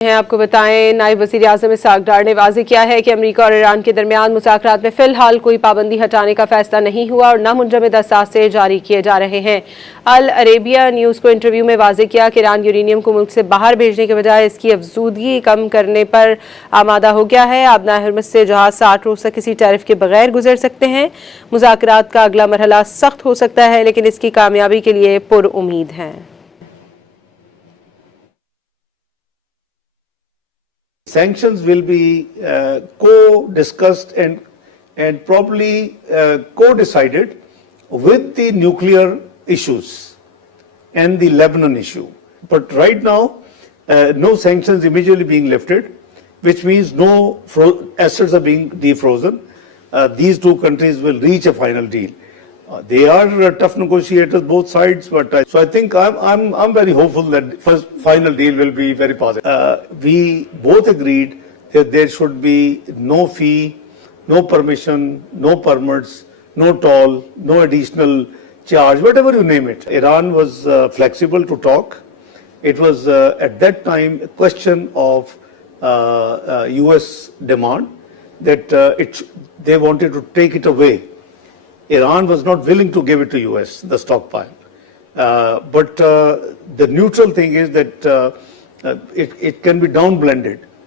आपको बताएं, नायब वज़ीर आज़म इशaq डार ने वाज़ेह किया है कि अमेरिका और ईरान के दरमियान मुज़ाकरात में फ़िलहाल कोई पाबंदी हटाने का फ़ैसला नहीं हुआ और न मुंजमद असासे जारी किए जा रहे हैं। अल अरेबिया न्यूज़ को इंटरव्यू में वाज़ेह किया कि ईरान यूरेनियम को मुल्क से बाहर भेजने के बजाय इसकी अफजूदगी कम करने पर आमादा हो गया है। आबना हरमज़ से जहाज़ 60 रोज़ तक किसी टैरिफ के बगैर गुजर सकते हैं। मुज़ाकरात का अगला मरहला सख्त हो सकता है, लेकिन इसकी कामयाबी के लिए पुरउम्मीद हैं। Sanctions will be co-discussed and probably co-decided with the nuclear issues and the Lebanon issue. But right now, no sanctions immediately being lifted, which means no assets are being defrozen. These two countries will reach a final deal. They are tough negotiators, both sides, but so I think I'm very hopeful that first final deal will be very positive. We both agreed that there should be no fee, no permission, no permits, no toll, no additional charge, whatever you name it. Iran was flexible to talk. It was at that time a question of US demand that they wanted to take it away. Iran was not willing to give it to US, the stockpile. But the neutral thing is that it can be down blended.